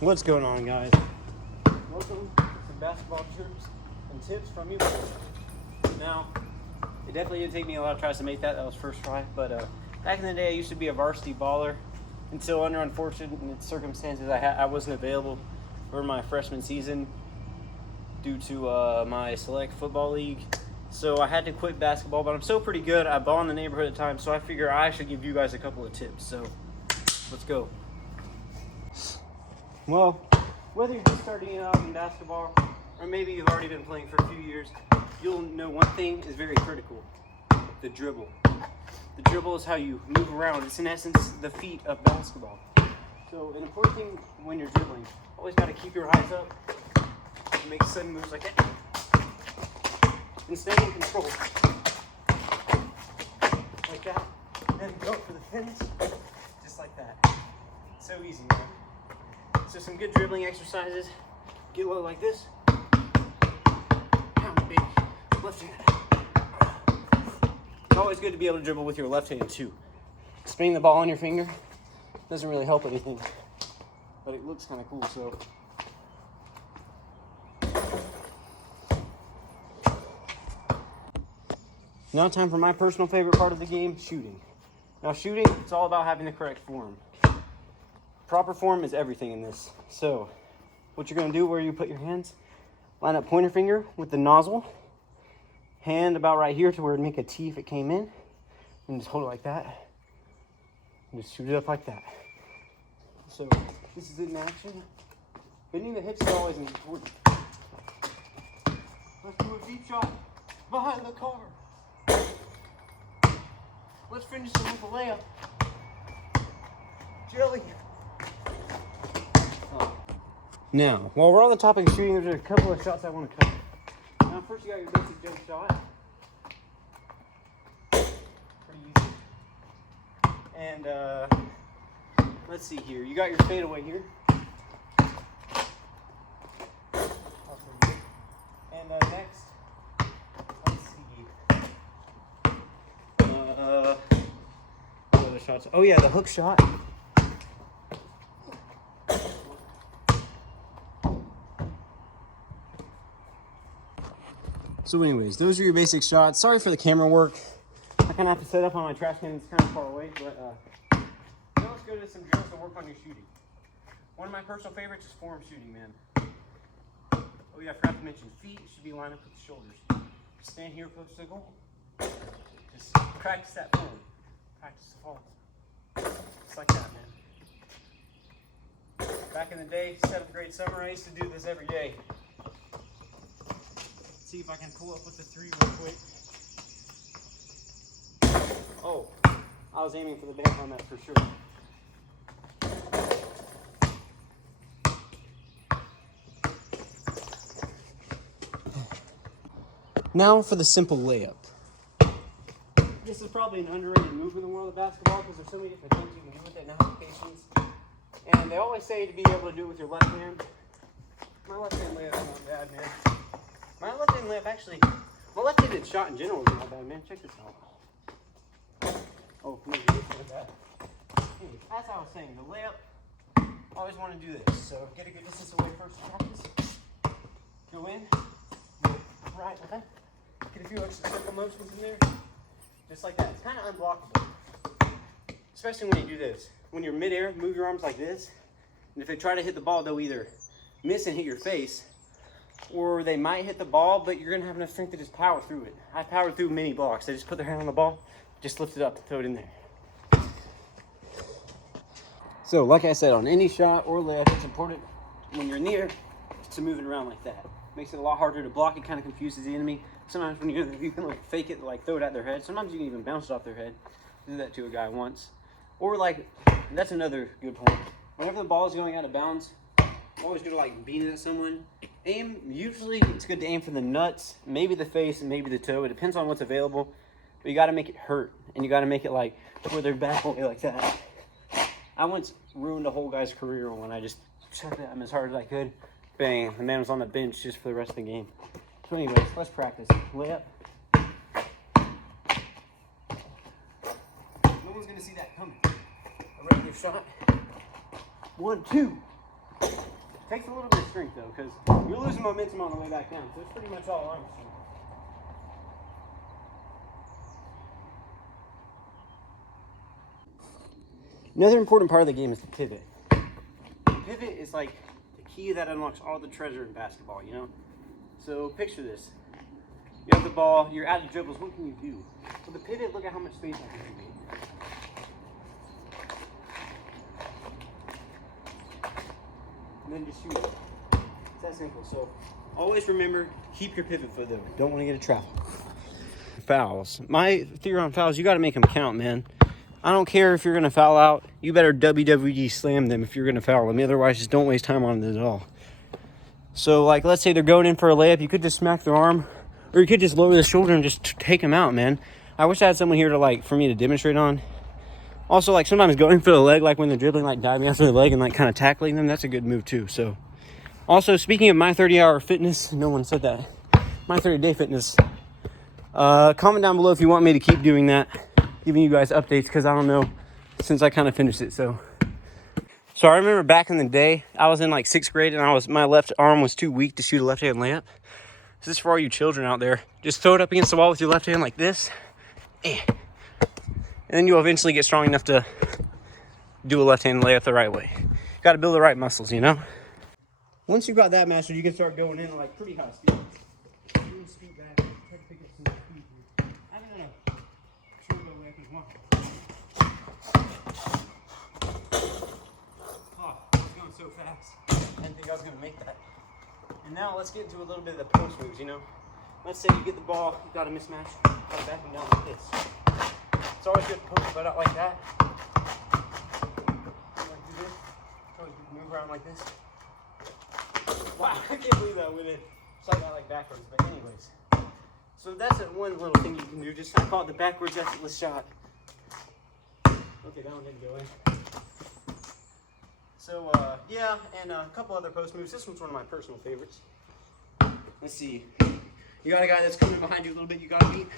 What's going on, guys? Welcome to some basketball trips and tips from you. Now, it definitely didn't take me a lot of tries to make that. That was first try. But back in the day, I used to be a varsity baller until, under unfortunate circumstances, I wasn't available for my freshman season due to my select football league. So I had to quit basketball, but I'm still pretty good. I ball in the neighborhood at times, so I figure I should give you guys a couple of tips. So let's go. Well, whether you're just starting out in basketball or maybe you've already been playing for a few years, you'll know one thing is very critical: the dribble. The dribble is how you move around. It's in essence the feet of basketball. So an important thing when you're dribbling, always got to keep your eyes up and make sudden moves like that. And stay in control. Like that. And then go for the finish. Just like that. So easy, man. So some good dribbling exercises. Get low like this. Pound big. Left hand. It's always good to be able to dribble with your left hand too. Spinning the ball on your finger doesn't really help anything, but it looks kind of cool. So now time for my personal favorite part of the game, shooting. Now shooting, it's all about having the correct form. Proper form is everything in this. So what you're gonna do, where you put your hands, line up pointer finger with the nozzle, hand about right here to where it'd make a T if it came in, and just hold it like that, and just shoot it up like that. So this is it in action. Bending the hips is always important. Let's do a deep shot behind the car. Let's finish it with a layup. Jelly. Oh. Now, while we're on the topic of shooting, there's a couple of shots I want to cover. Now, first you got your basic jump shot. Pretty easy. And let's see here. You got your fadeaway here. And next, let's see. What other shots? Oh yeah, the hook shot. So anyways, those are your basic shots. Sorry for the camera work. I kind of have to set up on my trash can. It's kind of far away, but now let's go to some drills to work on your shooting. One of my personal favorites is form shooting, man. Oh yeah, I forgot to mention, feet should be lined up with the shoulders. Stand here close to the goal. Just practice that form. Practice the fall. Just like that, man. Back in the day, 7th grade summer, I used to do this every day. See if I can pull up with the 3 real quick. Oh, I was aiming for the bank on that for sure. Now for the simple layup. This is probably an underrated move in the world of basketball because there's so many different things you can do with it and applications. And they always say to be able to do it with your left hand. My left hand layup's not bad, man. My left-hand layup my left-handed shot in general is not bad, man. Check this out. Oh, maybe this is bad. Anyways, as I was saying, the layup, always want to do this. So get a good distance away first to practice. Go in, right, left. Get a few extra circle motions in there. Just like that. It's kind of unblockable. Especially when you do this. When you're midair, move your arms like this. And if they try to hit the ball, they'll either miss and hit your face, or they might hit the ball, but you're going to have enough strength to just power through it. I powered through many blocks. They just put their hand on the ball, just lift it up and throw it in there. So, like I said, on any shot or layup, it's important when you're in the air to move it around like that. Makes it a lot harder to block. It kind of confuses the enemy. Sometimes when you can like fake it, like throw it at their head. Sometimes you can even bounce it off their head. I did that to a guy once. Or like, that's another good point. Whenever the ball is going out of bounds, always good to like beat it at someone. Usually it's good to aim for the nuts, maybe the face, and maybe the toe. It depends on what's available. But you got to make it hurt, and you got to make it like where they're back away like that. I once ruined a whole guy's career when I just chucked at him as hard as I could. Bang, the man was on the bench just for the rest of the game. So anyways, let's practice. Layup. No one's going to see that coming. A regular shot. 1, 2. Takes a little bit of strength though, because you're losing momentum on the way back down. So it's pretty much all arm strength. Another important part of the game is the pivot. The pivot is like the key that unlocks all the treasure in basketball, you know? So picture this. You have the ball, you're out of dribbles, what can you do? With the pivot, look at how much space I can create. And then just shoot it. It's that simple. So always remember, keep your pivot foot though. Don't want to get a travel. Fouls. My theory on fouls, you got to make them count, man. I don't care if you're going to foul out. You better WWE slam them if you're going to foul them. Otherwise, just don't waste time on it at all. So, like, let's say they're going in for a layup. You could just smack their arm, or you could just lower the shoulder and just take them out, man. I wish I had someone here to, like, for me to demonstrate on. Also, like, sometimes going for the leg, like when they're dribbling, like diving after the leg and, like, kind of tackling them, that's a good move, too. So, also, speaking of my 30-hour fitness, no one said that. My 30-day fitness. Comment down below if you want me to keep doing that, giving you guys updates, because I don't know, since I kind of finished it, so I remember back in the day, I was in like 6th grade, and my left arm was too weak to shoot a left-hand layup. This is for all you children out there. Just throw it up against the wall with your left hand like this, and then you'll eventually get strong enough to do a left-hand layup the right way. Got to build the right muscles, you know? Once you got that mastered, you can start going in like pretty high speed. Speed back, try to pick up some speed here. I don't know. Turbo layup as well. Oh, I was going so fast. I didn't think I was going to make that. And now let's get into a little bit of the post moves, you know? Let's say you get the ball, you got a mismatch, you got to back him down like this. It's always good to post your butt out like that. You want to do this? It's always good to move around like this. Wow, I can't believe that went in. It's like backwards, but anyways. So that's one little thing you can do. Just, I call it the backwards effortless shot. Okay, that one didn't go in. So, yeah, and a couple other post moves. This one's one of my personal favorites. Let's see. You got a guy that's coming behind you a little bit. You got to beat.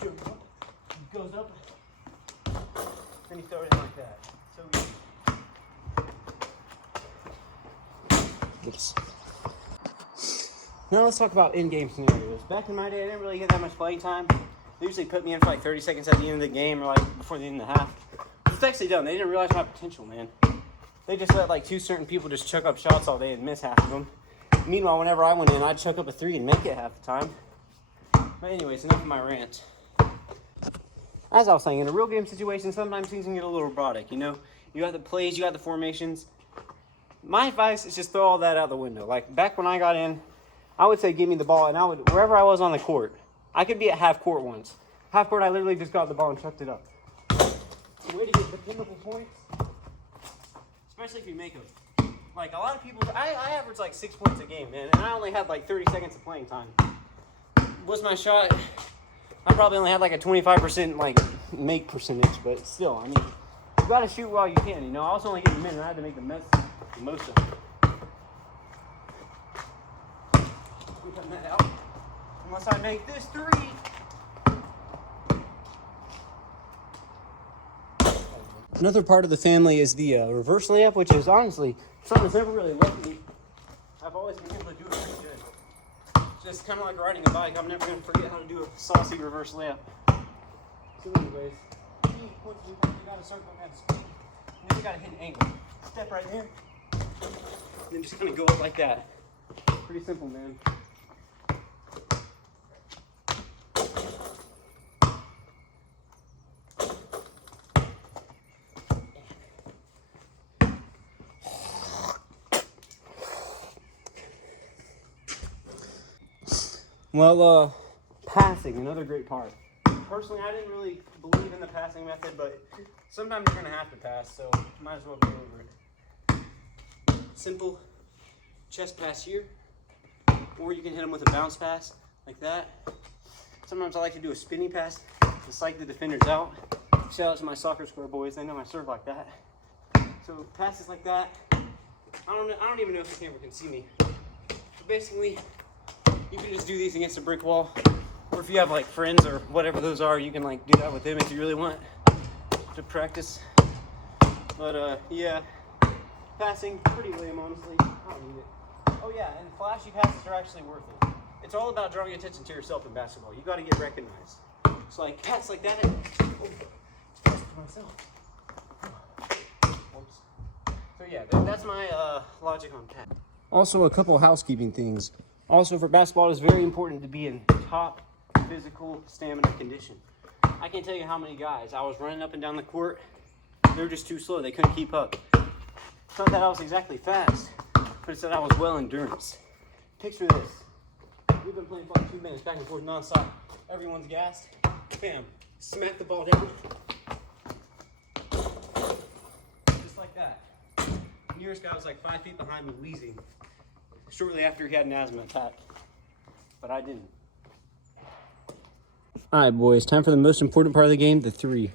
He goes up. Then you throw it in like that. So easy. Oops. Now let's talk about in-game scenarios. Back in my day, I didn't really get that much playing time. They usually put me in for like 30 seconds at the end of the game or like before the end of the half. It's actually dumb. They didn't realize my potential, man. They just let like 2 certain people just chuck up shots all day and miss half of them. Meanwhile, whenever I went in, I'd chuck up a 3 and make it half the time. But anyways, enough of my rant. As I was saying, in a real game situation, sometimes things can get a little robotic, you know? You got the plays, you got the formations. My advice is just throw all that out the window. Like, back when I got in, I would say give me the ball, and I would, wherever I was on the court, I could be at half court once. Half court, I literally just got the ball and chucked it up. The way to get dependable points, especially if you make them. Like, a lot of people, I average like 6 points a game, man, and I only had like 30 seconds of playing time. What's my shot? I probably only had like a 25% like make percentage, but still, I mean, you gotta shoot while you can, you know? I was only getting a minute, I had to make the most of it. I'm cutting that out. Unless I make this 3. Another part of the family is the reverse layup, which is honestly something that's never really left me. I've always been able to do it pretty good. It's just kind of like riding a bike. I'm never going to forget how to do a saucy reverse layup. So anyways, you got to start going at speed. And then you got to hit an angle. Step right there. And then just kind of go up like that. Pretty simple, man. Well, passing, another great part. Personally, I didn't really believe in the passing method, but sometimes you're going to have to pass, so might as well go over it. Simple chest pass here, or you can hit them with a bounce pass, like that. Sometimes I like to do a spinny pass to psych the defenders out. Shout out to my soccer square boys, they know I serve like that. So passes like that. I don't even know if the camera can see me. But basically, you can just do these against a brick wall, or if you have like friends or whatever those are, you can like do that with them if you really want to practice. But yeah, Passing, pretty lame, honestly. I don't need it. Oh yeah, and flashy passes are actually worth it. It's all about drawing attention to yourself in basketball. You got to get recognized. So like pass like that. Pass to myself. Oops. So yeah, that's my logic on pass. Also, a couple of housekeeping things. Also, for basketball, it's very important to be in top physical stamina condition. I can't tell you how many guys I was running up and down the court. They were just too slow. They couldn't keep up. It's not that I was exactly fast, but it's that I was well endurance. Picture this. We've been playing for like 2 minutes, back and forth nonstop. Everyone's gassed. Bam. Smack the ball down. Just like that. The nearest guy was like 5 feet behind me, wheezing. Shortly after he had an asthma attack. But I didn't. Alright, boys. Time for the most important part of the game, the three.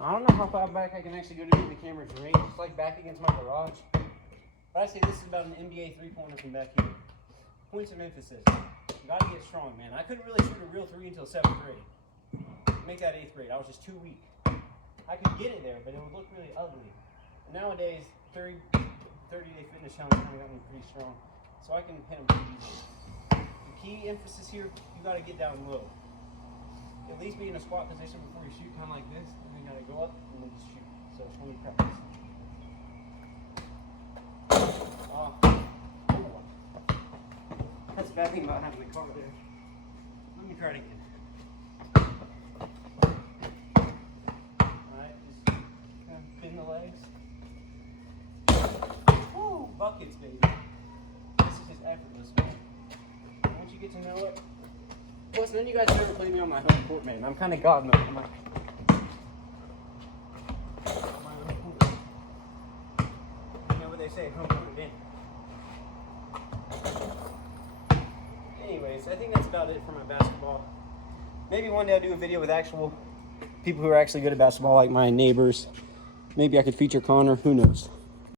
I don't know how far back I can actually go to get the camera's range. It's like back against my garage. But I say this is about an NBA three-pointer from back here. Points of emphasis. You gotta get strong, man. I couldn't really shoot a real three until 7th grade. Make that 8th grade. I was just too weak. I could get it there, but it would look really ugly. And nowadays, 30-day fitness challenge kind of got me pretty strong. So I can hit them pretty easy. The key emphasis here, you gotta get down low. At least be in a squat position before you shoot, kind of like this. And then you gotta go up and then just shoot. So it's when you practice. That's the bad thing about having the car there. Let me try it again. Alright, just kind of bend the legs. Woo! Buckets, baby. This is just effortless, man. Once you get to know it. Plus, none of you guys have ever played me on my home court, man. I'm kind of god mode. I'm like, you know what they say, home court advantage. Anyways, I think that's about it for my basketball. Maybe one day I'll do a video with actual people who are actually good at basketball, like my neighbors. Maybe I could feature Connor. Who knows?